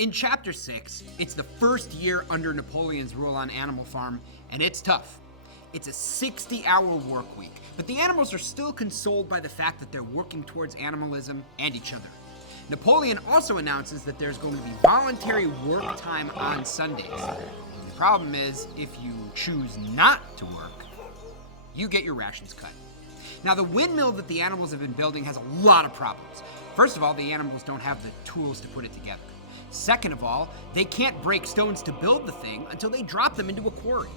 In Chapter 6, it's the first year under Napoleon's rule on Animal Farm, and it's tough. It's a 60-hour work week, but the animals are still consoled by the fact that they're working towards animalism and each other. Napoleon also announces that there's going to be voluntary work time on Sundays. The problem is, if you choose not to work, you get your rations cut. Now, the windmill that the animals have been building has a lot of problems. First of all, the animals don't have the tools to put it together. Second of all, they can't break stones to build the thing until they drop them into a quarry.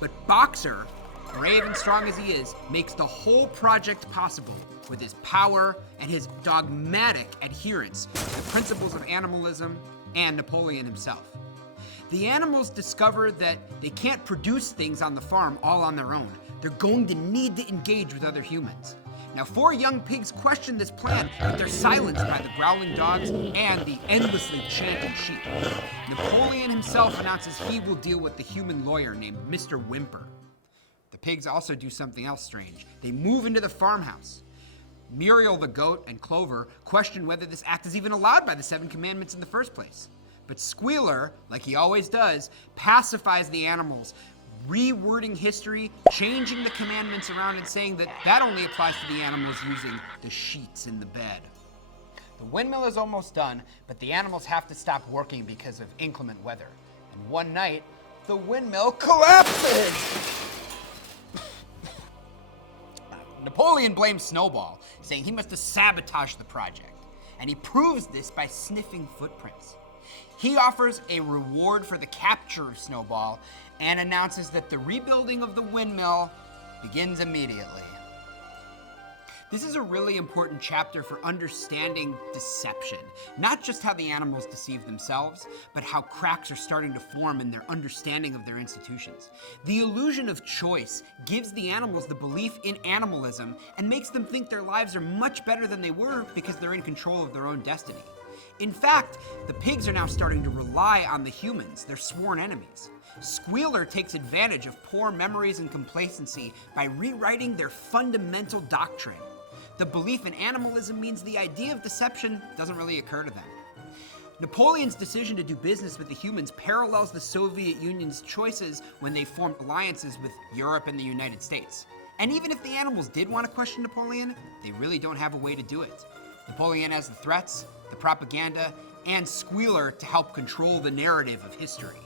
But Boxer, brave and strong as he is, makes the whole project possible with his power and his dogmatic adherence to the principles of animalism and Napoleon himself. The animals discover that they can't produce things on the farm all on their own. They're going to need to engage with other humans. Now, 4 young pigs question this plan, but they're silenced by the growling dogs and the endlessly chanting sheep. Napoleon himself announces he will deal with the human lawyer named Mr. Whimper. The pigs also do something else strange. They move into the farmhouse. Muriel the goat and Clover question whether this act is even allowed by the 7 commandments in the first place. But Squealer, like he always does, pacifies the animals, rewording history, changing the commandments around and saying that that only applies to the animals using the sheets in the bed. The windmill is almost done, but the animals have to stop working because of inclement weather. And one night, the windmill collapses! Napoleon blames Snowball, saying he must have sabotaged the project. And he proves this by sniffing footprints. He offers a reward for the capture of Snowball and announces that the rebuilding of the windmill begins immediately. This is a really important chapter for understanding deception, not just how the animals deceive themselves, but how cracks are starting to form in their understanding of their institutions. The illusion of choice gives the animals the belief in animalism and makes them think their lives are much better than they were because they're in control of their own destiny. In fact, the pigs are now starting to rely on the humans, their sworn enemies. Squealer takes advantage of poor memories and complacency by rewriting their fundamental doctrine. The belief in animalism means the idea of deception doesn't really occur to them. Napoleon's decision to do business with the humans parallels the Soviet Union's choices when they formed alliances with Europe and the United States. And even if the animals did want to question Napoleon, they really don't have a way to do it. Napoleon has the threats, the propaganda, and Squealer to help control the narrative of history.